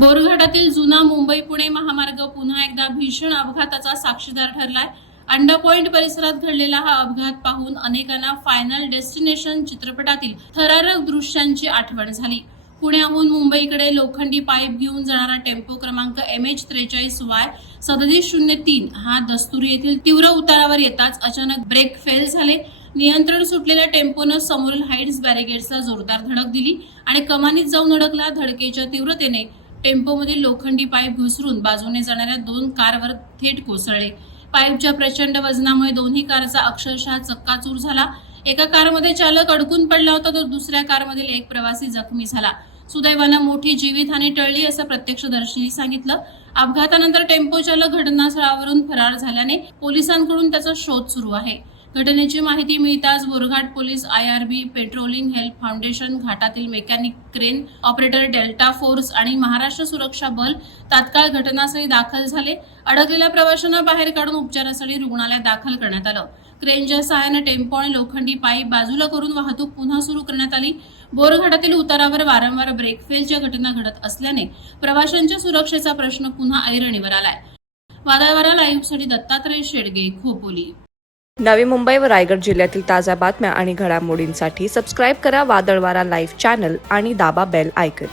बोरघाटातील जुना मुंबई पुणे महामार्ग पुन्हा एकदा भीषण अपघाताचा साक्षीदार ठरलाय। अंडा पॉइंट परिसरात घडलेला हा अपघात पाहून अनेकांना फायनल डेस्टिनेशन चित्रपटातील थरारक दृश्यांची आठवण झाली। पुण्याहून मुंबईकडे लोखंडी पाईप घेऊन जाणारा टेम्पो क्रमांक MH43Y3703 हा दस्तुरी येथील तीव्र उतारावर येताच अचानक ब्रेक फेल झाले। नियंत्रण सुटलेल्या टेम्पोनं समोरील हाईट्स बॅरिगेड्सला जोरदार धडक दिली आणि कमानीत जाऊन अडकला। धडकेच्या तीव्रतेने टेम्पोमधील लोखंडी पाईप घसरून बाजूने जाणाऱ्या 2 कारवर थेट कोसळले। पाईपच्या प्रचंड वजनामुळे दोन्ही कारचा अक्षरशः चक्काचूर झाला। एका कारमध्ये चालक अडकून पडला होता तर दुसऱ्या कारमधील एक प्रवासी जखमी झाला। सुदैवानं मोठी जीवितहानी टळली असं प्रत्यक्षदर्शींनी सांगितलं। अपघातानंतर टेम्पो चालक घटनास्थळावरून फरार झाल्याने पोलिसांकडून त्याचा शोध सुरू आहे। घटनेची माहिती मिळताच Borghat police, IRB, patrolling help foundation, घाटातील mechanic, crane operator, delta force आणि महाराष्ट्र सुरक्षा बल तात्काळ घटनास्थळी दाखल झाले। अडकलेल्या प्रवाशांना बाहेर काढून उपचारासाठी रुग्णालयात दाखल करण्यात आलं। क्रेनच्या सहाय्याने टेम्पो आणि लोखंडी पाईप बाजूला करून वाहतूक पुन्हा सुरू करण्यात आली। बोरघाटातील उतारावर वारंवार ब्रेक फेलच्या घटना घडत असल्याने प्रवाशांच्या सुरक्षेचा प्रश्न पुन्हा ऐरणीवर आलाय। वादळवारा लाईव्हसाठी दत्तात्रय शेडगे, खोपोली। नवी मुंबई व रायगड जिल्ह्यातील ताज्या बातम्या आणि घडामोडींसाठी सबस्क्राईब करा वादळवारा लाईव्ह चॅनल आणि दाबा बेल आयकॉन।